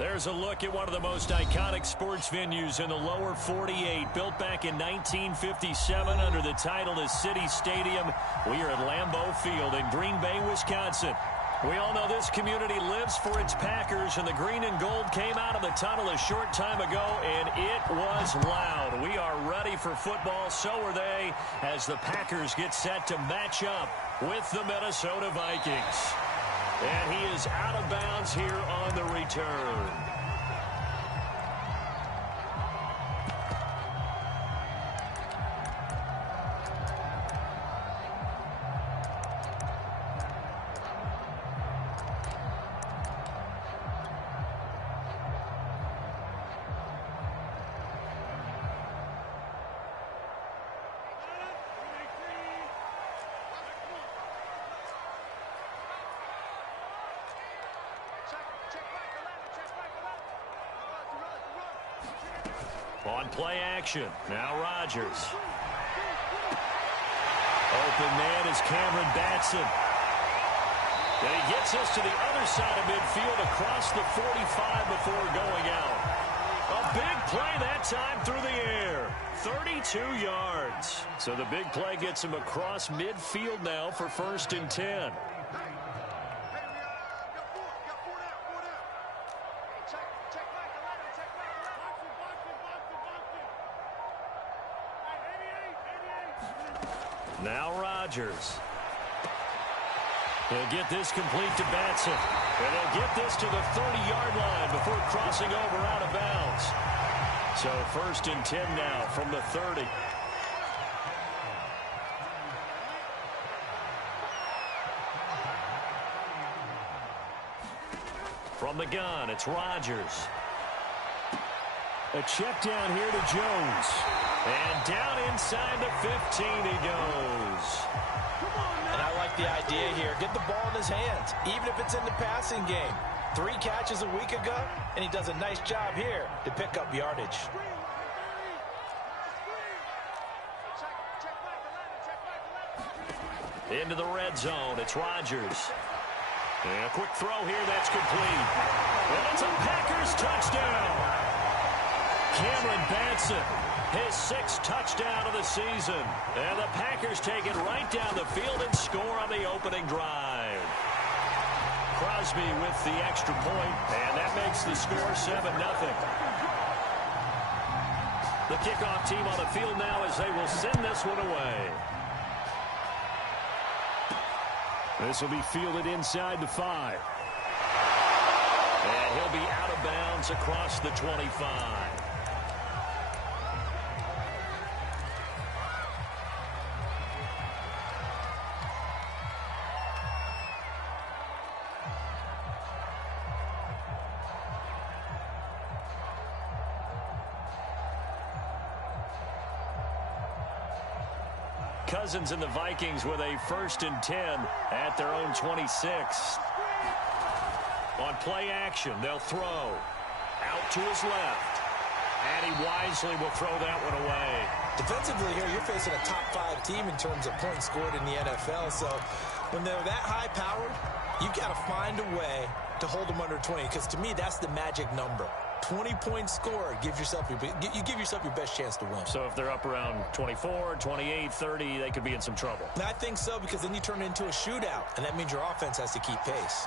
There's a look at one of the most iconic sports venues in the lower 48. Built back in 1957 under the title of City Stadium. We are at Lambeau Field in Green Bay, Wisconsin. We all know this community lives for its Packers, and the green and gold came out of the tunnel a short time ago, and it was loud. We are ready for football, so are they, as the Packers get set to match up with the Minnesota Vikings. And he is out of bounds here on the return. On play action, now Rodgers. Open man is Cameron Batson. And he gets us to the other side of midfield across the 45 before going out. A big play that time through the air. 32 yards. So the big play gets him across midfield now for 1st and 10. Now Rodgers. He'll get this complete to Batson. And he'll get this to the 30-yard line before crossing over out of bounds. So 1st and 10 now from the 30. From the gun, it's Rodgers. A check down here to Jones. And down inside the 15 he goes. And I like the idea here. Get the ball in his hands, even if it's in the passing game. 3 catches a week ago, and he does a nice job here to pick up yardage. Into the red zone, it's Rodgers. And a quick throw here, that's complete. And it's a Packers touchdown. Cameron Batson, his 6th touchdown of the season. And the Packers take it right down the field and score on the opening drive. Crosby with the extra point, and that makes the score 7-0. The kickoff team on the field now as they will send this one away. This will be fielded inside the 5. And he'll be out of bounds across the 25. Cousins and the Vikings with a 1st and 10 at their own 26. On play action, they'll throw. Out to his left. And he wisely will throw that one away. Defensively here, you're facing a top 5 team in terms of points scored in the NFL. So when they're that high-powered, you've got to find a way to hold them under 20. Because to me, that's the magic number. 20-point score, you give yourself your best chance to win. So if they're up around 24, 28, 30, they could be in some trouble. And I think so, because then you turn it into a shootout, and that means your offense has to keep pace.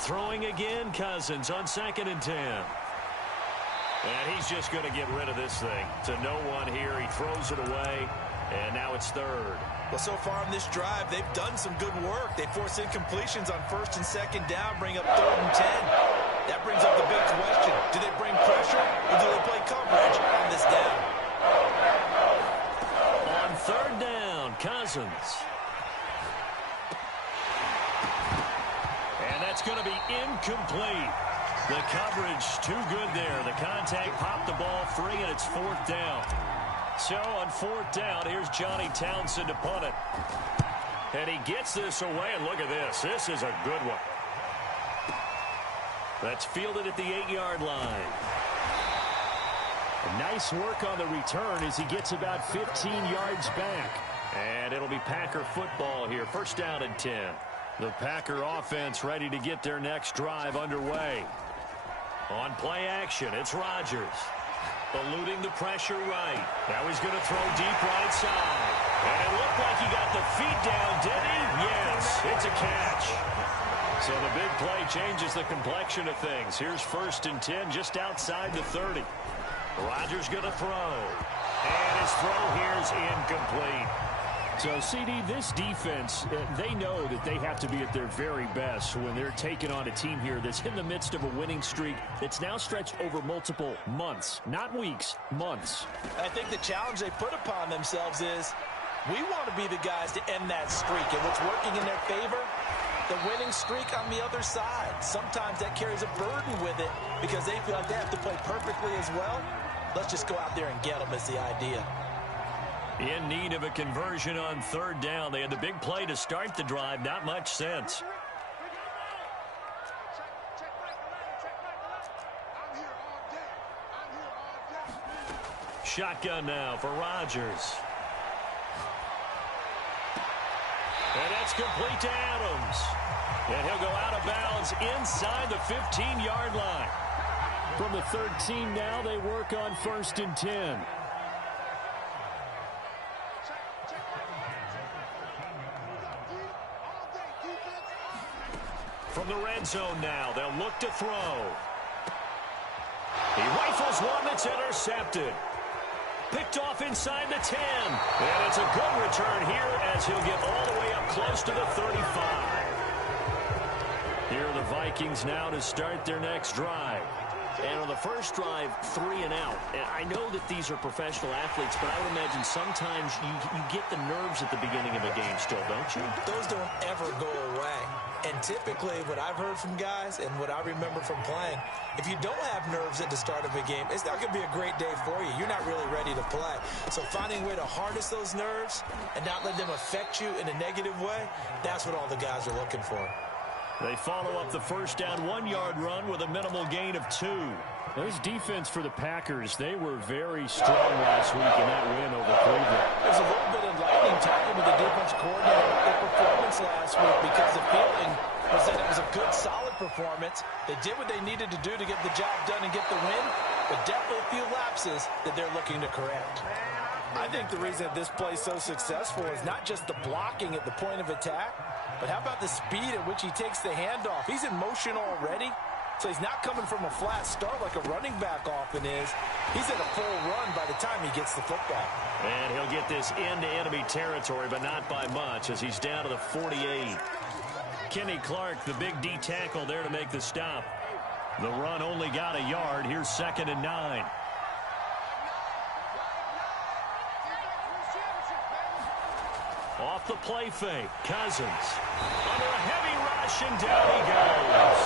Throwing again, Cousins on 2nd and 10. And he's just going to get rid of this thing. To no one here, he throws it away, and now it's 3rd. Well, so far in this drive, they've done some good work. They force incompletions on 1st and 2nd down, bring up 3rd and 10. That brings up the big question. Do they bring pressure, or do they play coverage on this down? On 3rd down, Cousins. And that's going to be incomplete. The coverage too good there. The contact popped the ball free, and it's 4th down. So on 4th down, here's Johnny Townsend to punt it. And he gets this away, and look at this. This is a good one. That's fielded at the 8-yard line. Nice work on the return as he gets about 15 yards back. And it'll be Packer football here. First down and 10. The Packer offense ready to get their next drive underway. On play action, it's Rodgers. Eluding the pressure right. Now he's going to throw deep right side. And it looked like he got the feet down, did he? Yes, it's a catch. So the big play changes the complexion of things. Here's first and 10 just outside the 30. Rodgers going to throw. And his throw here is incomplete. So, CD, this defense, they know that they have to be at their very best when they're taking on a team here that's in the midst of a winning streak that's now stretched over multiple months, not weeks, months. I think the challenge they put upon themselves is we want to be the guys to end that streak. And what's working in their favor? The winning streak on the other side. Sometimes that carries a burden with it because they feel like they have to play perfectly as well. Let's just go out there and get them is the idea. In need of a conversion on third down. They had the big play to start the drive. Not much sense. Shotgun now for Rodgers. And that's complete to Adams. And he'll go out of bounds inside the 15-yard line. From the 13 now, they work on first and 10. From the red zone now, they'll look to throw. He rifles one that's intercepted. Picked off inside the 10. And it's a good return here as he'll get all the way up close to the 35. Here are the Vikings now to start their next drive. And on the first drive, 3 and out. And I know that these are professional athletes, but I would imagine sometimes you get the nerves at the beginning of a game still, don't you? Those don't ever go away. And typically what I've heard from guys and what I remember from playing, if you don't have nerves at the start of a game, it's not going to be a great day for you. You're not really ready to play. So finding a way to harness those nerves and not let them affect you in a negative way, that's what all the guys are looking for. They follow up the first down 1-yard run with a minimal gain of 2. This defense for the Packers, they were very strong last week in that win over Cleveland. There's a little bit enlightening talking with the defense coordinator their performance last week because the feeling was that it was a good, solid performance. They did what they needed to do to get the job done and get the win, but definitely a few lapses that they're looking to correct. I think the reason that this play is so successful is not just the blocking at the point of attack, but how about the speed at which he takes the handoff? He's in motion already, so he's not coming from a flat start like a running back often is. He's at a full run by the time he gets the football. And he'll get this into enemy territory, but not by much as he's down to the 48. Kenny Clark, the big D tackle there to make the stop. The run only got a yard. Here's 2nd and 9. Off the play fake, Cousins. Under a heavy rush, and down he goes.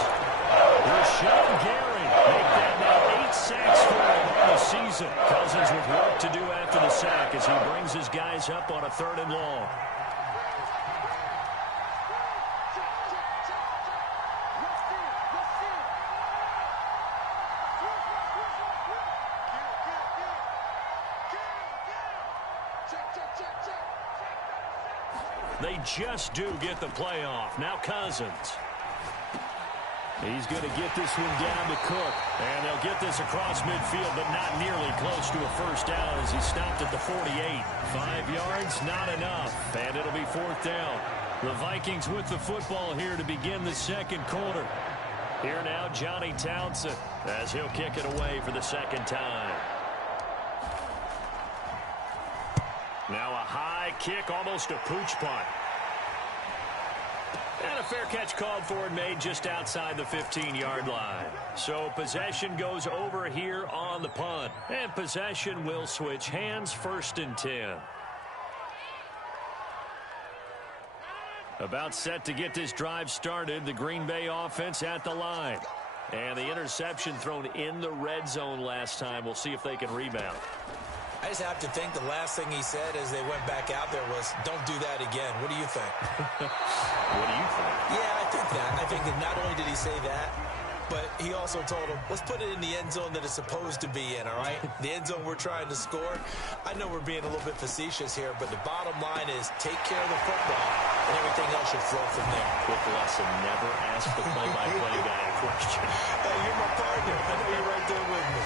Rashawn Gary make that now 8 sacks for him on the season. Cousins with work to do after the sack as he brings his guys up on a 3rd and long. They just do get the playoff. Now Cousins. He's going to get this one down to Cook. And they'll get this across midfield, but not nearly close to a first down as he stopped at the 48. 5 yards, not enough. And it'll be 4th down. The Vikings with the football here to begin the 2nd quarter. Here now, Johnny Townsend, as he'll kick it away for the 2nd time. Now a high kick, almost a pooch punt. And a fair catch called for and made just outside the 15-yard line. So possession goes over here on the punt. And possession will switch hands, 1st and 10. About set to get this drive started, the Green Bay offense at the line. And the interception thrown in the red zone last time. We'll see if they can rebound. I just have to think the last thing he said as they went back out there was, don't do that again. What do you think? What do you think? Yeah, I think that. I think that not only did he say that, but he also told him, let's put it in the end zone that it's supposed to be in, all right? The end zone we're trying to score. I know we're being a little bit facetious here, but the bottom line is take care of the football, and everything else should flow from there. Quick lesson, never ask the play-by-play guy a question. Hey, you're my partner. I know you're right there with me.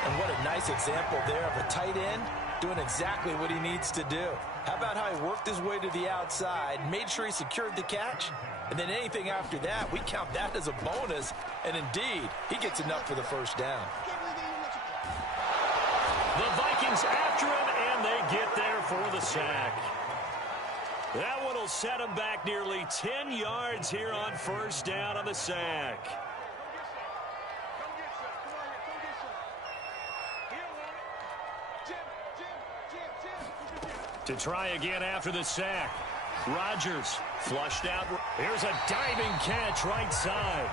And what a nice example there of a tight end doing exactly what he needs to do. How about how he worked his way to the outside, made sure he secured the catch, and then anything after that, we count that as a bonus. And indeed, he gets enough for the first down. The Vikings after him, and they get there for the sack. That one will set him back nearly 10 yards here on first down on the sack. To try again after the sack. Rodgers flushed out. Here's a diving catch right side.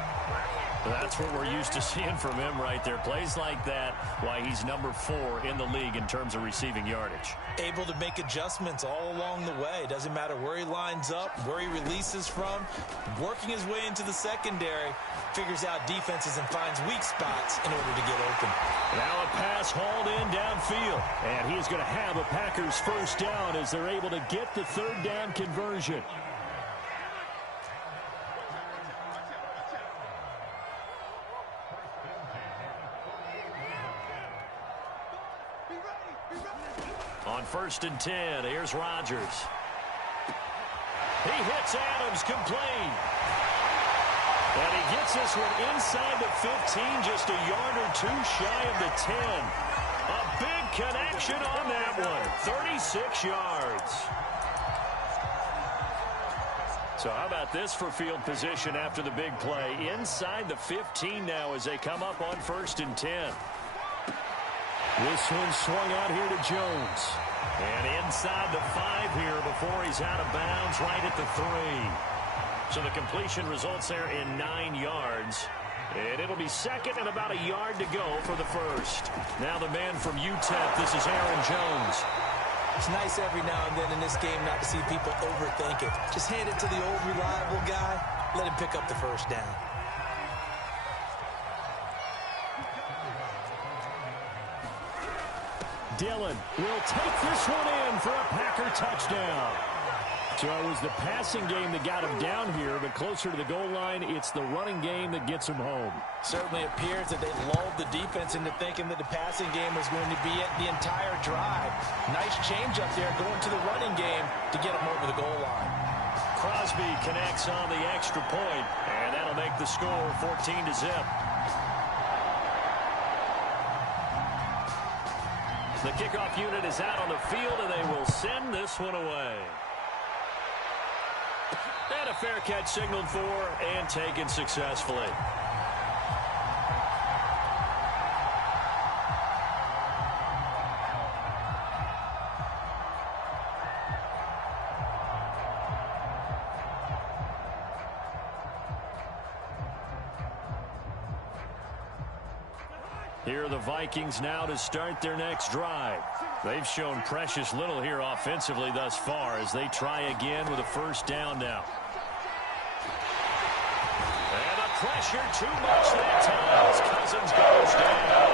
That's what we're used to seeing from him right there. Plays like that, why he's number 4 in the league in terms of receiving yardage. Able to make adjustments all along the way. Doesn't matter where he lines up, where he releases from. Working his way into the secondary. Figures out defenses and finds weak spots in order to get open. Now a pass hauled in downfield. And he is going to have a Packers first down as they're able to get the third down conversion. On 1st and 10, here's Rodgers. He hits Adams complete. And he gets this one inside the 15, just a yard or two shy of the 10. A big connection on that one, 36 yards. So how about this for field position after the big play? Inside the 15 now as they come up on 1st and 10. This one swung out here to Jones. And inside the 5 here before he's out of bounds right at the 3. So the completion results there in 9 yards. And it'll be second and about a yard to go for the first. Now the man from UTEP, this is Aaron Jones. It's nice every now and then in this game not to see people overthink it. Just hand it to the old reliable guy. Let him pick up the first down. Dillon will take this one in for a Packer touchdown. So it was the passing game that got him down here, but closer to the goal line, it's the running game that gets him home. Certainly appears that they lulled the defense into thinking that the passing game was going to be it the entire drive. Nice change up there going to the running game to get him over the goal line. Crosby connects on the extra point, and that'll make the score 14-0. The kickoff unit is out on the field, and they will send this one away. And a fair catch signaled for and taken successfully. Here are the Vikings now to start their next drive. They've shown precious little here offensively thus far as they try again with a first down now. And the pressure too much that time as Cousins goes down.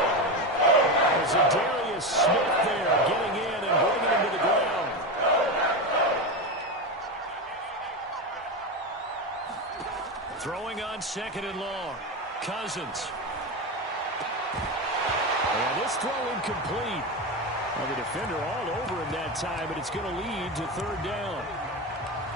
There's a Darius Smith there getting in and bringing him to the ground. Throwing on 2nd and long. Cousins. And this throw incomplete. Well, the defender all over him that time, but it's going to lead to 3rd down.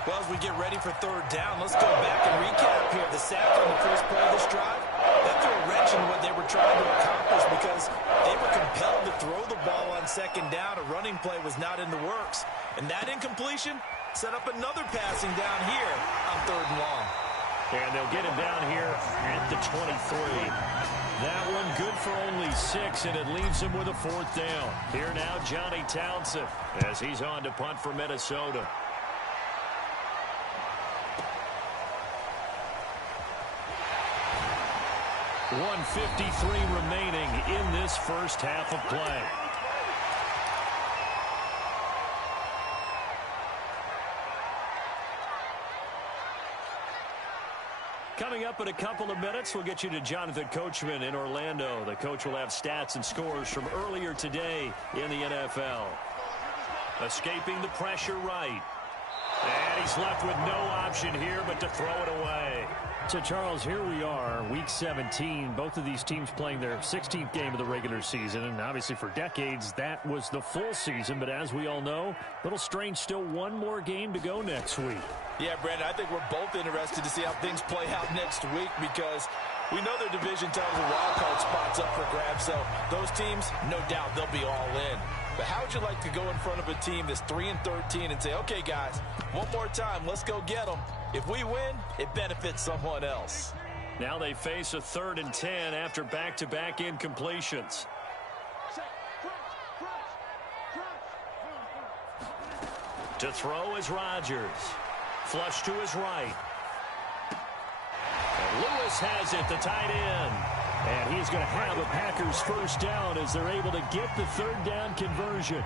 Well, as we get ready for 3rd down, let's go back and recap here. The sack on the first play of this drive, that threw a wrench in what they were trying to accomplish because they were compelled to throw the ball on 2nd down. A running play was not in the works. And that incompletion set up another passing down here on 3rd and long. And they'll get him down here at the 23. That one good for only 6, and it leaves him with a 4th down. Here now, Johnny Townsend, as he's on to punt for Minnesota. .153 remaining in this first half of play. Coming up in a couple of minutes, we'll get you to Jonathan Coachman in Orlando. The coach will have stats and scores from earlier today in the NFL. Escaping the pressure right. And he's left with no option here but to throw it away. So, Charles, here we are, Week 17. Both of these teams playing their 16th game of the regular season. And obviously for decades, that was the full season. But as we all know, a little strange, still one more game to go next week. Yeah, Brandon, I think we're both interested to see how things play out next week because we know their division titles and wild card spots up for grabs. So those teams, no doubt, they'll be all in. But how would you like to go in front of a team that's 3-13 and say, okay, guys, one more time, let's go get them. If we win, it benefits someone else. Now they face a 3rd and 10 after back-to-back incompletions. To throw is Rodgers. Flush to his right. And Lewis has it, the tight end. And he's going to have a Packers first down as they're able to get the 3rd down conversion.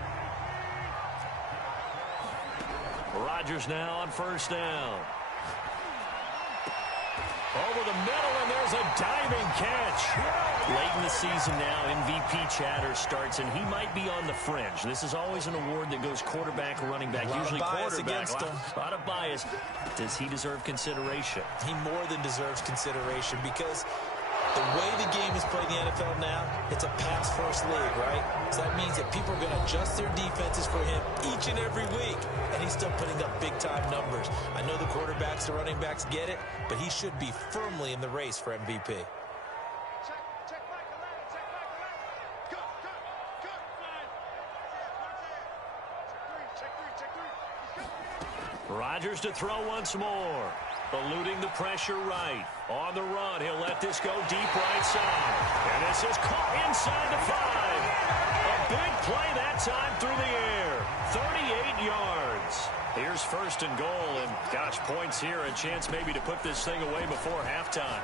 Rodgers now on first down. Over the middle, and there's a diving catch. Late in the season now, MVP chatter starts, and he might be on the fringe. This is always an award that goes quarterback, running back, usually quarterback. A lot of bias. Does he deserve consideration? He more than deserves consideration because the way the game is played in the NFL now, it's a pass-first league, right? So that means that people are going to adjust their defenses for him each and every week, and he's still putting up big-time numbers. I know the quarterbacks, the running backs get it, but he should be firmly in the race for MVP. Rodgers to throw once more. Eluding the pressure right. On the run, he'll let this go deep right side. And this is caught inside the 5. A big play that time through the air. 38 yards. Here's 1st and goal, and gosh, points here. A chance maybe to put this thing away before halftime.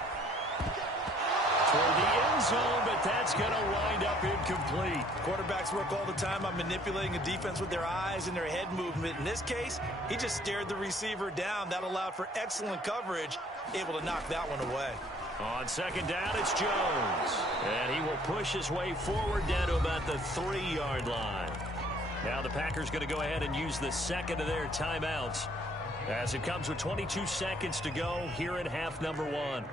Toward the end zone, but that's going to wind up incomplete. Quarterbacks work all the time on manipulating a defense with their eyes and their head movement. In this case, he just stared the receiver down. That allowed for excellent coverage, able to knock that one away. On 2nd down, it's Jones. And he will push his way forward down to about the 3-yard line. Now the Packers going to go ahead and use the 2nd of their timeouts as it comes with 22 seconds to go here in half number 1.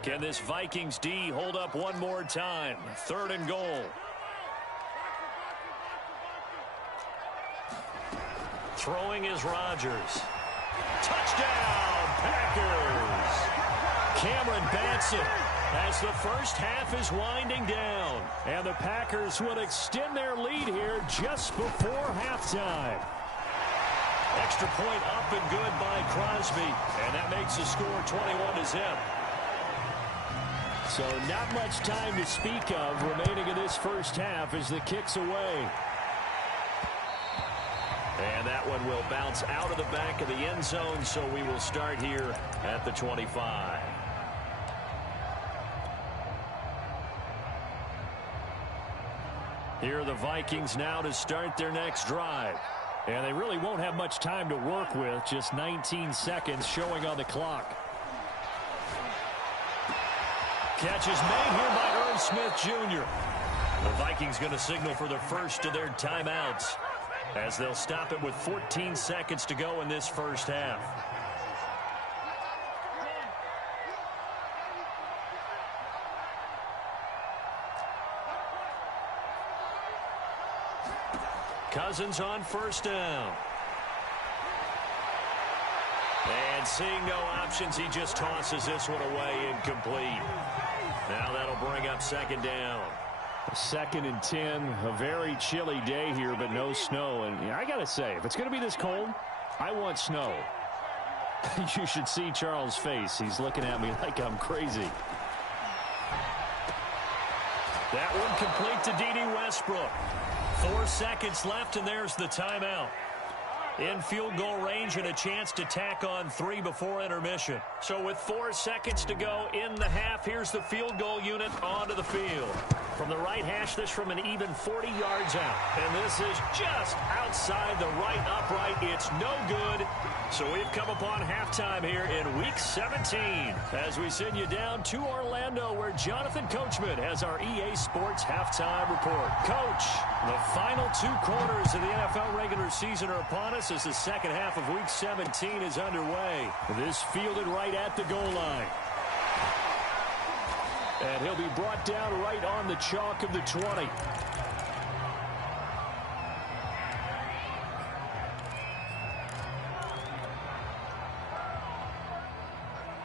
Can this Vikings D hold up one more time? 3rd and goal. Throwing is Rodgers. Touchdown, Packers. Cameron Batson as the first half is winding down. And the Packers would extend their lead here just before halftime. Extra point up and good by Crosby. And that makes the score 21-0. So not much time to speak of remaining in this first half as the kick's away. And that one will bounce out of the back of the end zone, so we will start here at the 25. Here are the Vikings now to start their next drive. And they really won't have much time to work with, just 19 seconds showing on the clock. Catch is made here by Irv Smith Jr. The Vikings going to signal for the first of their timeouts as they'll stop it with 14 seconds to go in this first half. Cousins on first down. And seeing no options, he just tosses this one away incomplete. Now that'll bring up 2nd down. 2nd and 10, a very chilly day here, but no snow. And I got to say, if it's going to be this cold, I want snow. You should see Charles' face. He's looking at me like I'm crazy. That one complete to D.D. Westbrook. 4 seconds left, and there's the timeout. In field goal range and a chance to tack on 3 before intermission. So with 4 seconds to go in the half, here's the field goal unit onto the field. From the right hash, this from an even 40 yards out. And this is just outside the right upright. It's no good. So we've come upon halftime here in Week 17 as we send you down to Orlando, where Jonathan Coachman has our EA Sports halftime report. Coach, the final 2 quarters of the NFL regular season are upon us as the second half of Week 17 is underway. This fielded right at the goal line. And he'll be brought down right on the chalk of the 20.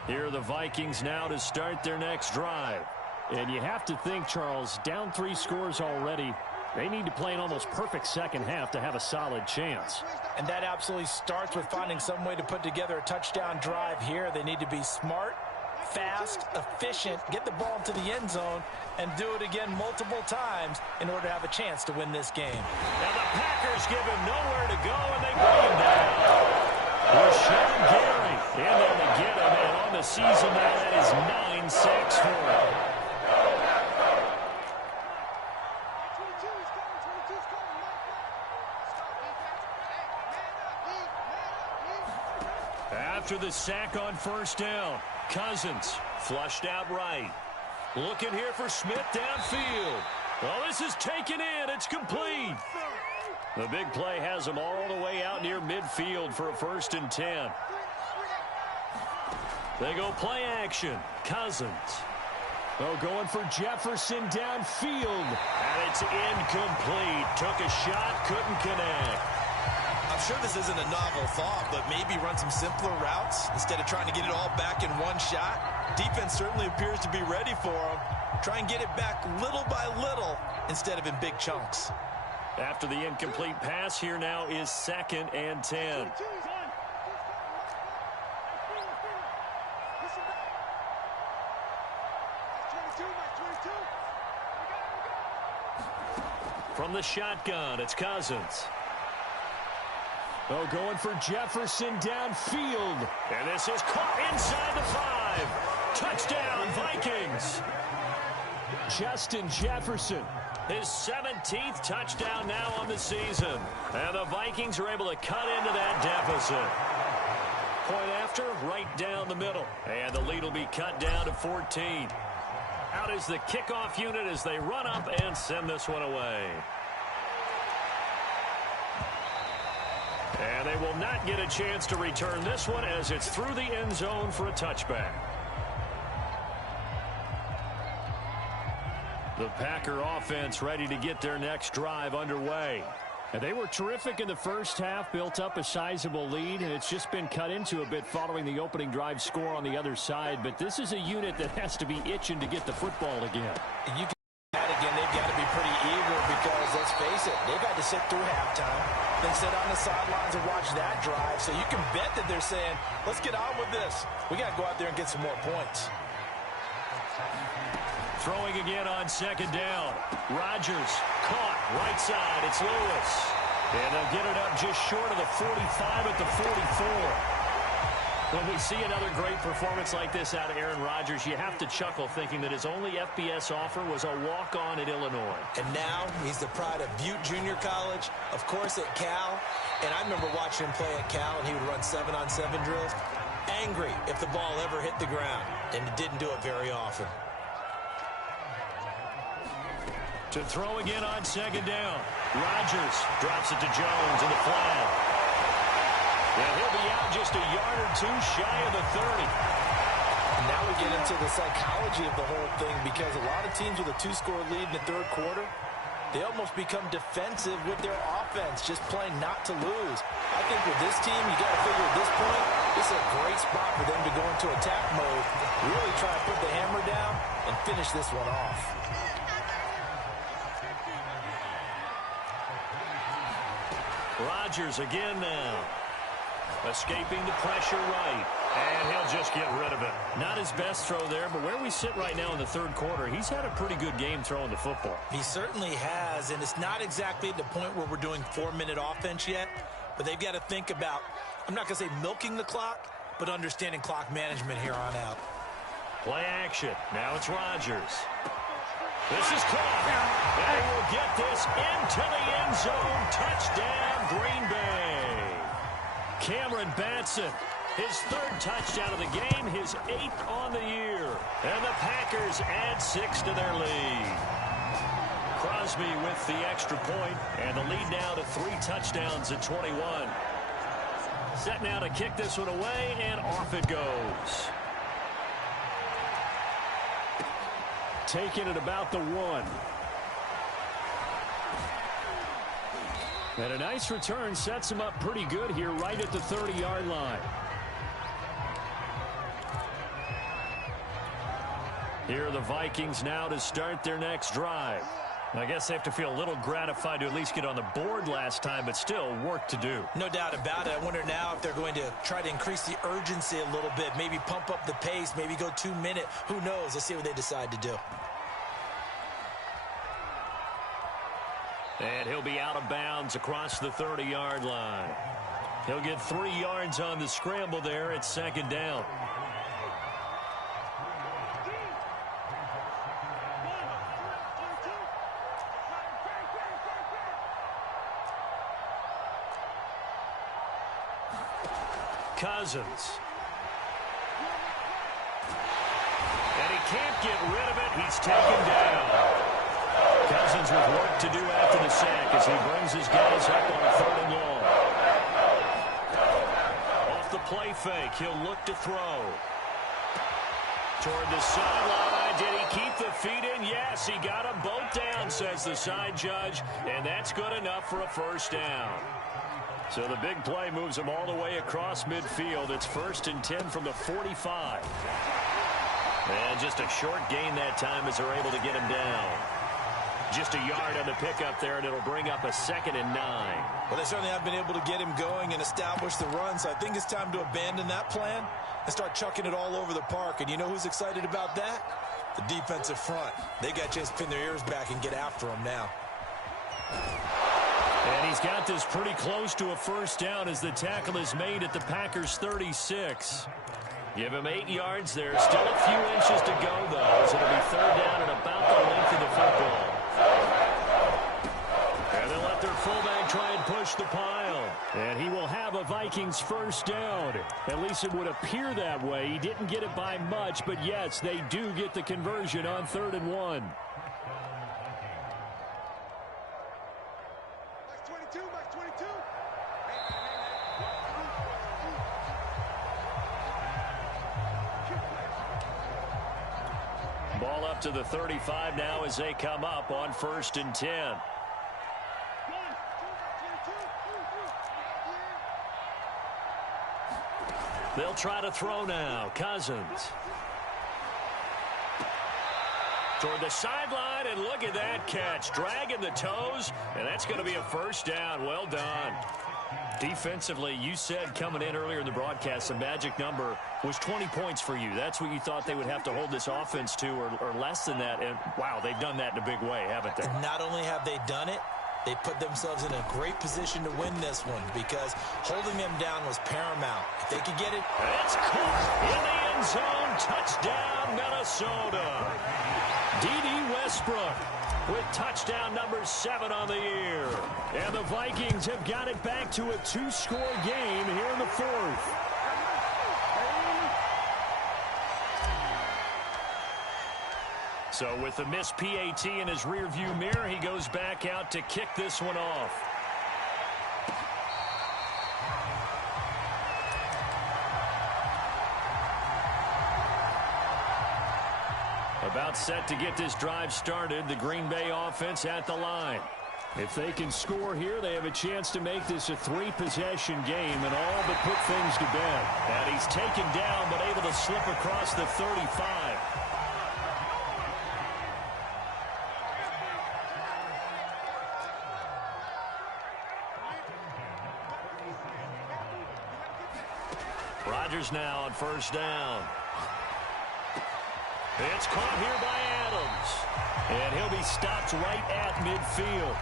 Here are the Vikings now to start their next drive. And you have to think, Charles, down 3 scores already. They need to play an almost perfect second half to have a solid chance. And that absolutely starts with finding some way to put together a touchdown drive here. They need to be smart, fast, efficient, get the ball into the end zone, and do it again multiple times in order to have a chance to win this game. Now the Packers give him nowhere to go, and they bring him down. Rashawn Gary in there to get him, and on the season now, that is 9 sacks for him. After the sack on first down, Cousins flushed out right. Looking here for Smith downfield. Well, this is taken in. It's complete. The big play has him all the way out near midfield for a 1st and 10. They go play action. Cousins. Oh, going for Jefferson downfield. And it's incomplete. Took a shot, couldn't connect. I'm sure this isn't a novel thought, but maybe run some simpler routes instead of trying to get it all back in one shot. Defense certainly appears to be ready for him. Try and get it back little by little instead of in big chunks. After the incomplete pass, here now is 2nd and 10. From the shotgun, it's Cousins. Oh, going for Jefferson downfield. And this is caught inside the 5. Touchdown, Vikings. Justin Jefferson. His 17th touchdown now on the season. And the Vikings are able to cut into that deficit. Point after, right down the middle. And the lead will be cut down to 14. Out is the kickoff unit as they run up and send this one away. And they will not get a chance to return this one as it's through the end zone for a touchback. The Packer offense ready to get their next drive underway. And they were terrific in the first half, built up a sizable lead, and it's just been cut into a bit following the opening drive score on the other side. But this is a unit that has to be itching to get the football again. And you can that again, they've got to be pretty eager because, let's face it, they've had to sit through halftime, then sit on the sidelines and watch that drive. So you can bet that they're saying, let's get on with this. We got to go out there and get some more points. Throwing again on 2nd down. Rodgers caught right side. It's Lewis. And they'll get it up just short of the 45 at the 44. When we see another great performance like this out of Aaron Rodgers, you have to chuckle thinking that his only FBS offer was a walk-on at Illinois. And now he's the pride of Butte Junior College, of course at Cal. And I remember watching him play at Cal, and he would run 7-on-7 drills. Angry if the ball ever hit the ground, and it didn't do it very often. To throw again on 2nd down. Rodgers drops it to Jones in the flat. And he'll be out just a yard or 2 shy of the 30. And now we get into the psychology of the whole thing, because a lot of teams with a 2-score lead in the 3rd quarter, they almost become defensive with their offense, just playing not to lose. I think with this team, you got to figure at this point, this is a great spot for them to go into attack mode, really try to put the hammer down and finish this one off. Rodgers again now. Escaping the pressure right. And he'll just get rid of it. Not his best throw there, but where we sit right now in the 3rd quarter, he's had a pretty good game throwing the football. He certainly has, and it's not exactly at the point where we're doing 4-minute offense yet, but they've got to think about, I'm not going to say milking the clock, but understanding clock management here on out. Play action. Now it's Rodgers. This is caught. They will get this into the end zone. Touchdown, Green Bay. Cameron Batson, his third touchdown of the game, his 8th on the year. And the Packers add 6 to their lead. Crosby with the extra point, and the lead now to 3 touchdowns at 21. Set now to kick this one away, and off it goes. Taking it about the 1. And a nice return sets him up pretty good here right at the 30-yard line. Here are the Vikings now to start their next drive. I guess they have to feel a little gratified to at least get on the board last time, but still work to do. No doubt about it. I wonder now if they're going to try to increase the urgency a little bit, maybe pump up the pace, maybe go 2-minute. Who knows? Let's see what they decide to do. And he'll be out of bounds across the 30-yard line. He'll get 3 yards on the scramble there at 2nd down. Cousins. And he can't get rid of it. He's taken down. Cousins with work to do after the sack as he brings his guys up on a 3rd and long. Off the play fake, he'll look to throw. Toward the sideline. Did he keep the feet in? Yes, he got them both down, says the side judge. And that's good enough for a 1st down. So the big play moves him all the way across midfield. It's 1st and 10 from the 45. And just a short gain that time as they're able to get him down. Just a yard on the pickup there, and it'll bring up a 2nd and 9. Well, they certainly have been able to get him going and establish the run, so I think it's time to abandon that plan and start chucking it all over the park. And you know who's excited about that? The defensive front. They got a chance to pin their ears back and get after him now. And he's got this pretty close to a 1st down as the tackle is made at the Packers' 36. Give him 8 yards there. Still a few inches to go, though, as it'll be 3rd down and about the length of the football. And they'll let their fullback try and push the pile. And he will have a Vikings 1st down. At least it would appear that way. He didn't get it by much, but yes, they do get the conversion on 3rd and 1. Ball up to the 35 now as they come up on 1st and 10. They'll try to throw now. Cousins. Toward the sideline, and look at that catch. Dragging the toes, and that's going to be a 1st down. Well done. Defensively, you said coming in earlier in the broadcast, the magic number was 20 points for you. That's what you thought they would have to hold this offense to, or less than that. And, wow, they've done that in a big way, haven't they? And not only have they done it, they put themselves in a great position to win this one because holding them down was paramount. If they could get it. It's caught in the end zone. Touchdown, Minnesota. D.D. Westbrook with touchdown number 7 on the year. And the Vikings have got it back to a 2-score game here in the 4th. So with the missed PAT in his rearview mirror, he goes back out to kick this one off. About set to get this drive started. The Green Bay offense at the line. If they can score here, they have a chance to make this a 3-possession game and all but put things to bed. And he's taken down but able to slip across the 35. Rodgers now on 1st down. It's caught here by Adams. And he'll be stopped right at midfield.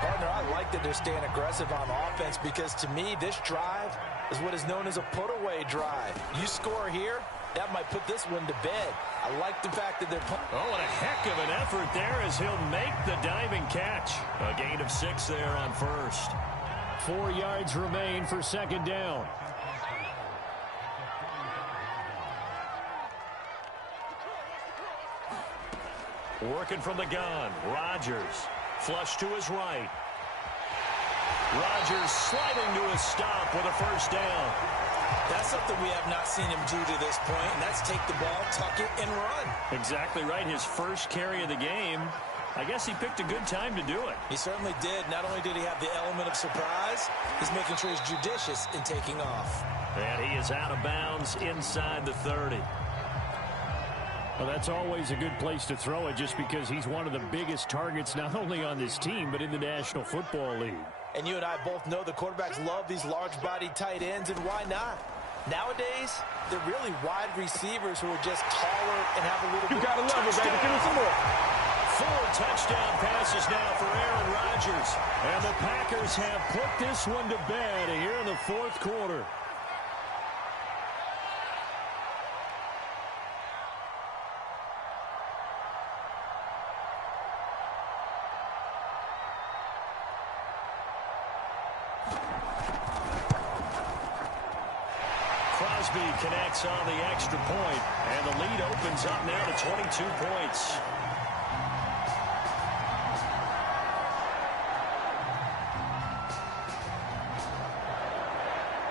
Partner, I like that they're staying aggressive on offense because to me, this drive is what is known as a put-away drive. You score here, that might put this one to bed. I like the fact that they're... Oh, and a heck of an effort there as he'll make the diving catch. A gain of 6 there on first. 4 yards remain for second down. Working from the gun, Rodgers. Flush to his right. Rodgers sliding to a stop with a first down. That's something we have not seen him do to this point, and that's take the ball, tuck it, and run. Exactly right. His first carry of the game. I guess he picked a good time to do it. He certainly did. Not only did he have the element of surprise, he's making sure he's judicious in taking off. And he is out of bounds inside the 30. Well, that's always a good place to throw it just because he's one of the biggest targets not only on this team but in the National Football League. And you and I both know the quarterbacks love these large-bodied tight ends, and why not? Nowadays, they're really wide receivers who are just taller and have a little bit... You gotta love it, baby. Give me some more. 4 touchdown passes now for Aaron Rodgers. And the Packers have put this one to bed here in the fourth quarter. Crosby connects on the extra point, and the lead opens up now to 22 points.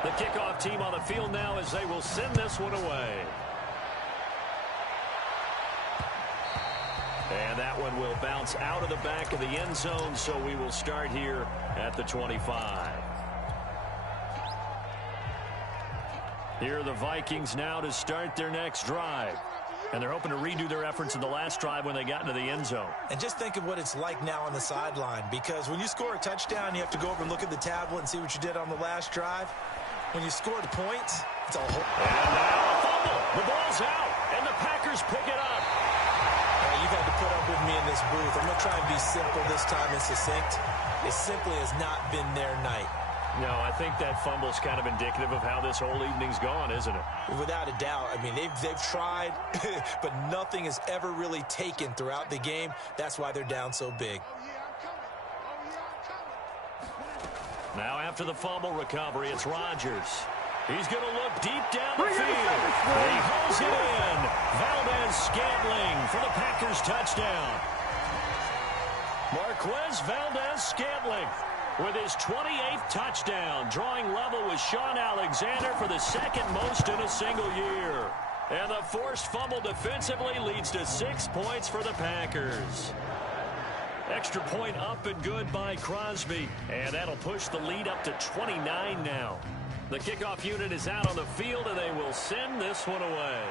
The kickoff team on the field now as they will send this one away. And that one will bounce out of the back of the end zone, so we will start here at the 25. Here are the Vikings now to start their next drive. And they're hoping to redo their efforts in the last drive when they got into the end zone. And just think of what it's like now on the sideline, because when you score a touchdown, you have to go over and look at the tablet and see what you did on the last drive. When you scored points, it's a whole... And now a fumble. The ball's out, and the Packers pick it up. You've had to put up with me in this booth. I'm going to try and be simple this time and succinct. It simply has not been their night. No, I think that fumble's kind of indicative of how this whole evening's gone, isn't it? Without a doubt. I mean, they've tried, but nothing has ever really taken throughout the game. That's why they're down so big. Now after the fumble recovery, it's Rodgers. He's going to look deep down the field. He hauls it in. Valdez-Scantling for the Packers touchdown. Marquez Valdez-Scantling with his 28th touchdown, drawing level with Sean Alexander for the second most in a single year. And the forced fumble defensively leads to 6 points for the Packers. Extra point up and good by Crosby, and that'll push the lead up to 29 now. The kickoff unit is out on the field, and they will send this one away.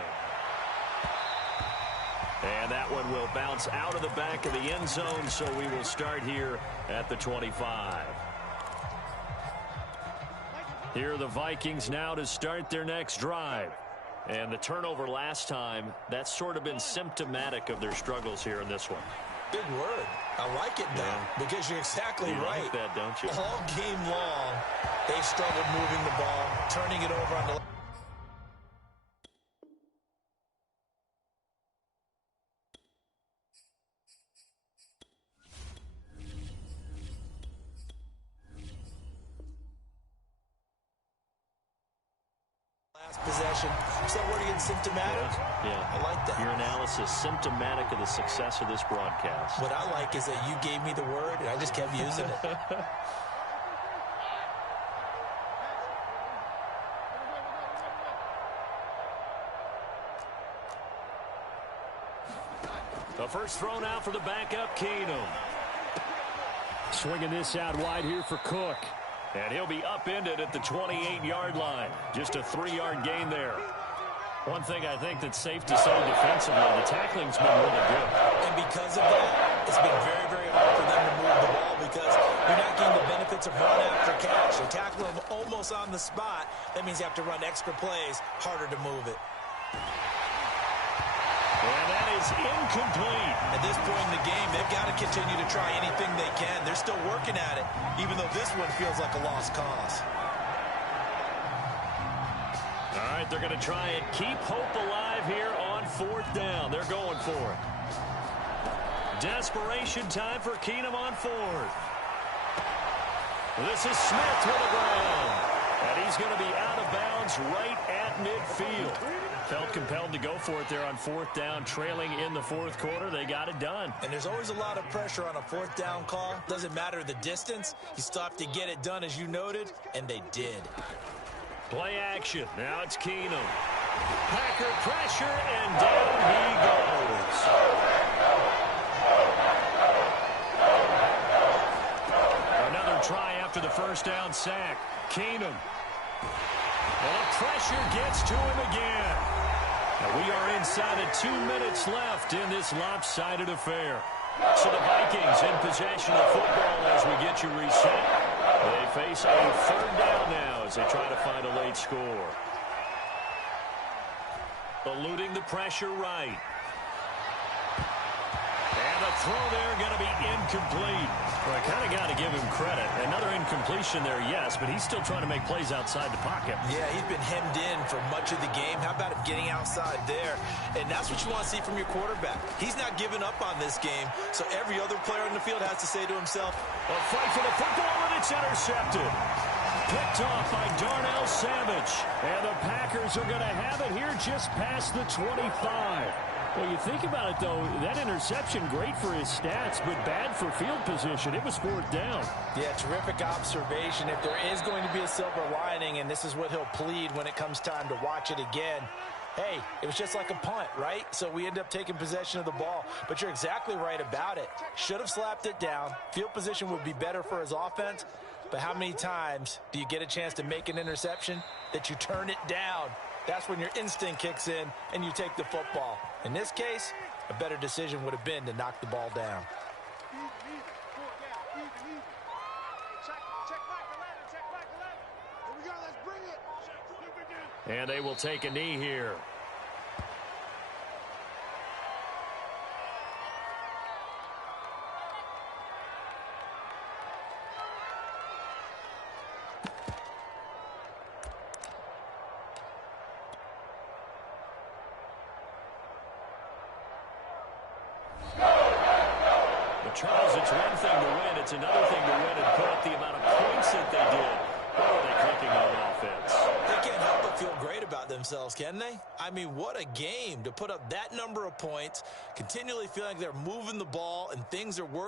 And that one will bounce out of the back of the end zone, so we will start here at the 25. Here are the Vikings now to start their next drive. And the turnover last time, that's sort of been symptomatic of their struggles here in this one. Big word. I like it, though, because you're exactly right. You like that, don't you? All game long, they've struggled moving the ball, turning it over on the possession. Is that word again, symptomatic? Yeah. I like that. Your analysis, symptomatic of the success of this broadcast. What I like is that you gave me the word, and I just kept using it. The first throw now for the backup, Keenum. Swinging this out wide here for Cook. And he'll be upended at the 28-yard line. Just a 3-yard gain there. One thing I think that's safe to say defensively, the tackling's been really good. And because of that, it's been very, very hard for them to move the ball because you're not getting the benefits of run after catch. You tackle them almost on the spot. That means you have to run extra plays, harder to move it. And that is incomplete. At this point in the game, they've got to continue to try anything they can. They're still working at it, even though this one feels like a lost cause. All right, they're going to try and keep hope alive drive here on 4th down. They're going for it. Desperation time for Keenum on 4th. This is Smith to the ground. And he's going to be out of bounds right at midfield. Felt compelled to go for it there on 4th down, trailing in the 4th quarter. They got it done. And there's always a lot of pressure on a 4th down call. Doesn't matter the distance. You still have to get it done, as you noted, and they did. Play action. Now it's Keenum. Packer pressure, and down he goes. Another try after the first down sack. Keenum. Well, the pressure gets to him again. And we are inside of 2 minutes left in this lopsided affair. So the Vikings in possession of football as we get you reset. They face a 3rd down now as they try to find a late score. Eluding the pressure right. And the throw there going to be incomplete. Well, I kind of got to give him credit. Another incompletion there, yes, but he's still trying to make plays outside the pocket. Yeah, he's been hemmed in for much of the game. How about him getting outside there? And that's what you want to see from your quarterback. He's not giving up on this game, so every other player on the field has to say to himself, a fight for the football, and it's intercepted. Picked off by Darnell Savage. And the Packers are going to have it here just past the 25. Well, you think about it, though, that interception, great for his stats, but bad for field position. It was 4th down. Yeah, terrific observation. If there is going to be a silver lining, and this is what he'll plead when it comes time to watch it again, hey, it was just like a punt, right? So we end up taking possession of the ball. But you're exactly right about it. Should have slapped it down. Field position would be better for his offense. But how many times do you get a chance to make an interception that you turn it down? That's when your instinct kicks in and you take the football. In this case, a better decision would have been to knock the ball down. And they will take a knee here. Charles, it's one thing to win. It's another thing to win and put up the amount of points that they did. What are they clicking on offense? They can't help but feel great about themselves, can they? I mean, what a game to put up that number of points, continually feeling like they're moving the ball and things are working.